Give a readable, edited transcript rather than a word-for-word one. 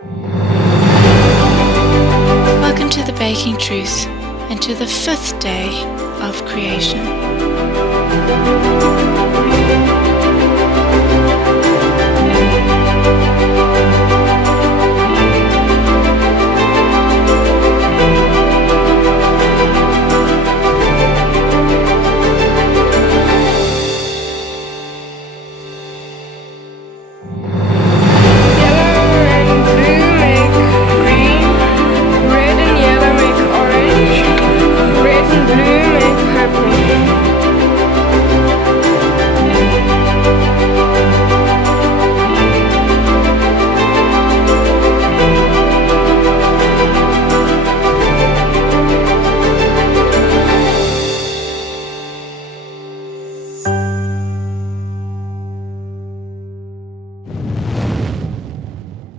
Welcome to the Baking Truth and to the 5th day of creation.